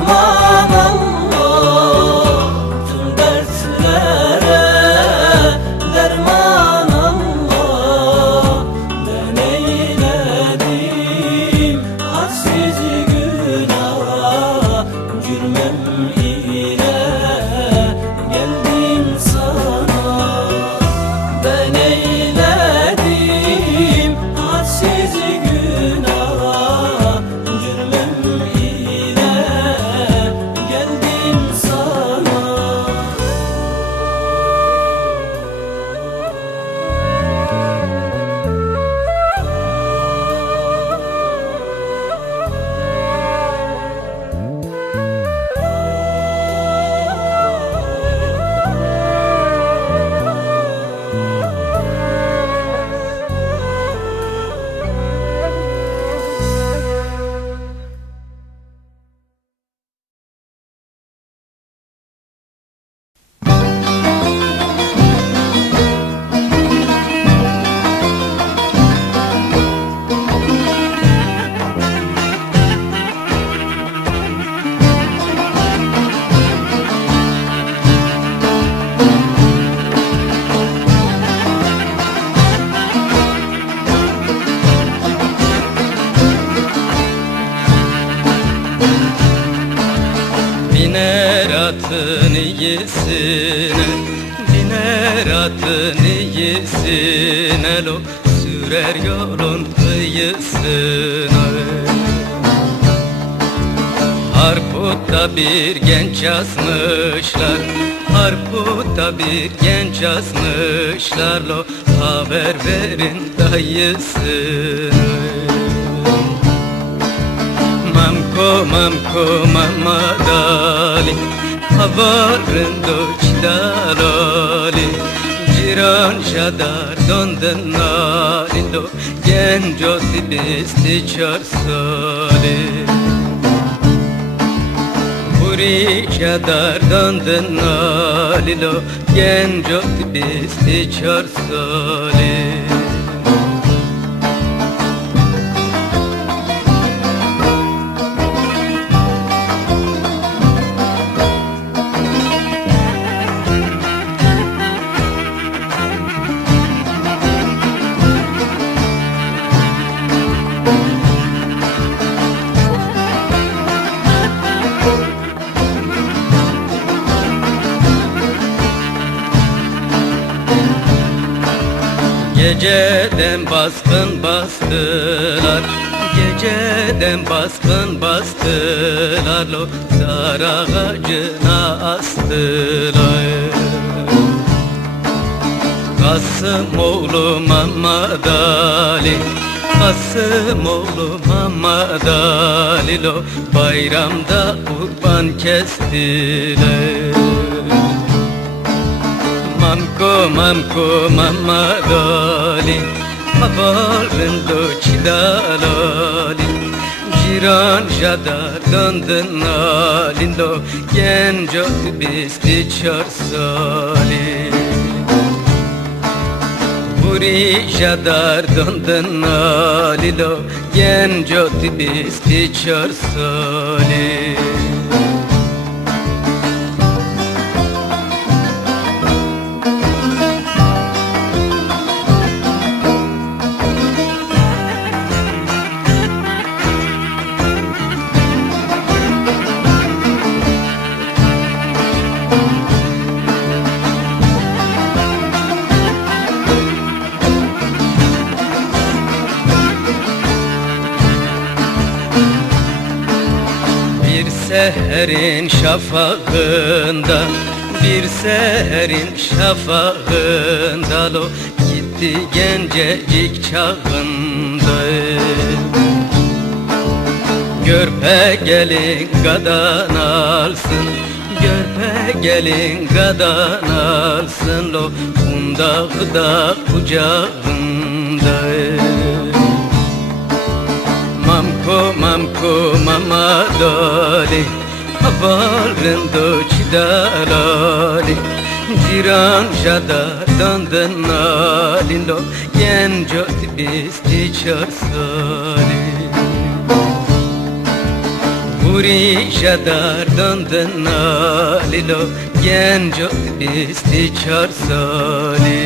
뭐 iyisine Biner atın iyisine lo Sürer yolun kıyısına Harput'ta bir genç yazmışlar Harput'ta bir genç yazmışlar. Lo Haber verin dayısını Mamko mamko mamadali Havarın doçlalali Ciran şadar dondun nalilo Genco tibisti çorsali Buri şadar dondun nalilo Genco tibisti çorsali Geceden baskın bastılar Geceden baskın bastılar lo Dar ağacına astılar. Kasım oğlu Mehmet Ali Kasım oğlu Mehmet Ali lo Bayramda kurban kestiler Mamko mamko mamadali Havarın doçidalali Jiran jadar döndün alindo Genco bisti çorsali Buri jadar döndün alilo Genco bisti çorsali Bir seherin şafağında Bir seherin şafağında lo Gitti gencecik çağında. Görpe gelin gadan alsın Görpe gelin gadan alsın lo Bundağda kucağında Mamko mamko mama dali Havarın doçidalali Jiran jada dandın alindo Genco tibisti çorsali Buri jadar dandın alilo Genco tibisti çorsali